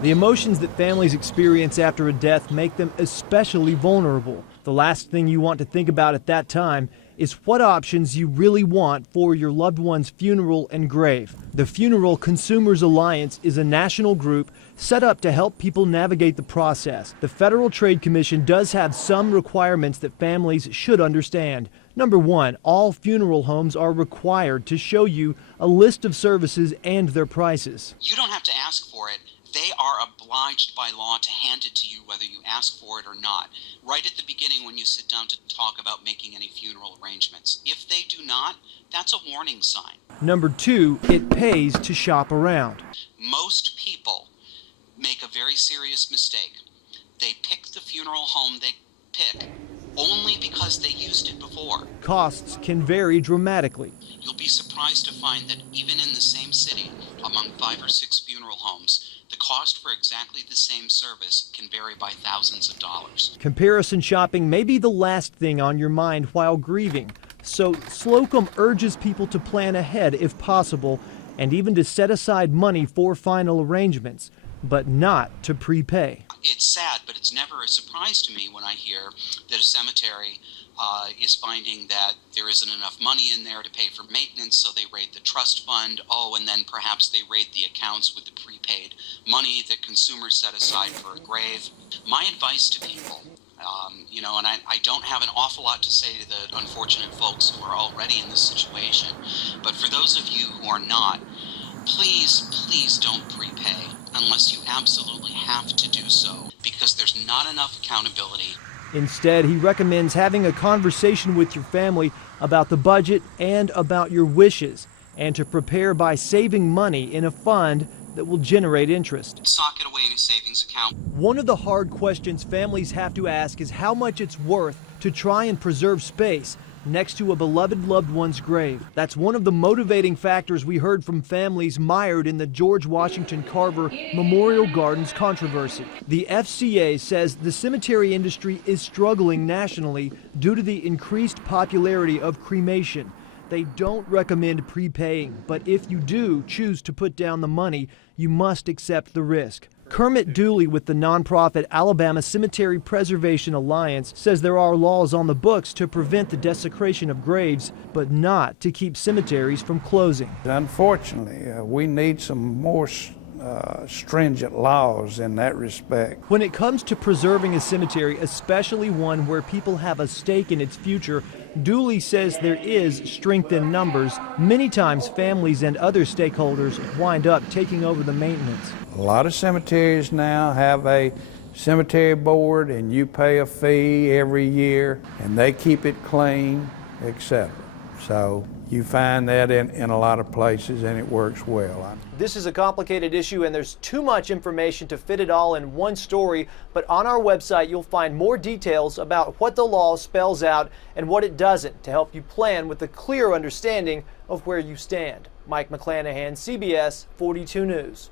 The emotions that families experience after a death make them especially vulnerable. The last thing you want to think about at that time is what options you really want for your loved one's funeral and grave. The Funeral Consumers Alliance is a national group set up to help people navigate the process. The Federal Trade Commission does have some requirements that families should understand. Number one, all funeral homes are required to show you a list of services and their prices. You don't have to ask for it. They are obliged by law to hand it to you whether you ask for it or not, right at the beginning when you sit down to talk about making any funeral arrangements. If they do not, that's a warning sign. Number two, it pays to shop around. Most people make a very serious mistake. They pick the funeral home they pick only because they used it before. Costs can vary dramatically. You'll be surprised to find that even in the same city, among 5 or 6 funeral homes, the cost for exactly the same service can vary by thousands of dollars. Comparison shopping may be the last thing on your mind while grieving. So Slocum urges people to plan ahead if possible and even to set aside money for final arrangements, but not to prepay. It's sad, but it's never a surprise to me when I hear that a cemetery is finding that there isn't enough money in there to pay for maintenance, so they raid the trust fund. And then perhaps they raid the accounts with the prepaid money that consumers set aside for a grave. My advice to people, and I don't have an awful lot to say to the unfortunate folks who are already in this situation, but for those of you who are not, please don't prepay unless you absolutely have to do so, because there's not enough accountability. Instead, he recommends having a conversation with your family about the budget and about your wishes, and to prepare by saving money in a fund that will generate interest. Sock it away in a savings account. One of the hard questions families have to ask is how much it's worth to try and preserve space next to a beloved loved one's grave. That's one of the motivating factors we heard from families mired in the George Washington Carver Memorial Gardens controversy. The FCA says the cemetery industry is struggling nationally due to the increased popularity of cremation. They don't recommend prepaying, but if you do choose to put down the money, you must accept the risk. Kermit Dooley with the nonprofit Alabama Cemetery Preservation Alliance says there are laws on the books to prevent the desecration of graves, but not to keep cemeteries from closing. Unfortunately, we need some more stringent laws in that respect. When it comes to preserving a cemetery, especially one where people have a stake in its future, Dooley says there is strength in numbers. Many times families and other stakeholders wind up taking over the maintenance. A lot of cemeteries now have a cemetery board, and you pay a fee every year and they keep it clean, etc. So you find that in a lot of places, and it works well. This is a complicated issue, and there's too much information to fit it all in one story, but on our website you'll find more details about what the law spells out and what it doesn't to help you plan with a clear understanding of where you stand. Mike McClanahan, CBS 42 News.